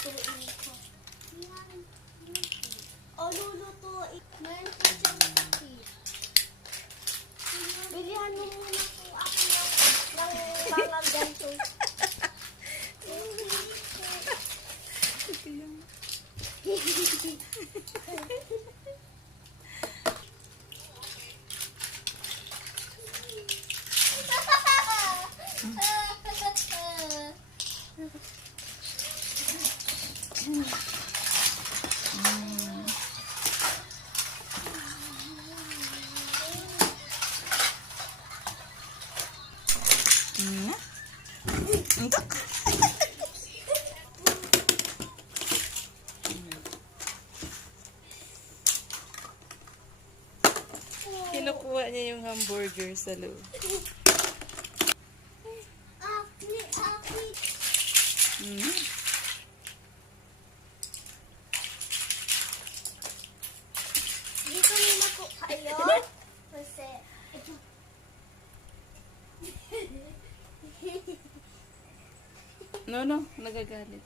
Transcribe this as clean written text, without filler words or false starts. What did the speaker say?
lulutuin ko. Yan. O, lulutuin. Meron po siyang cookie. Bilihan mo muna po ako ng mga ganito. Kinukuha niya yung hamburger sa loob. Dito muna po kayo. Kasi, ito. No, nagagalit.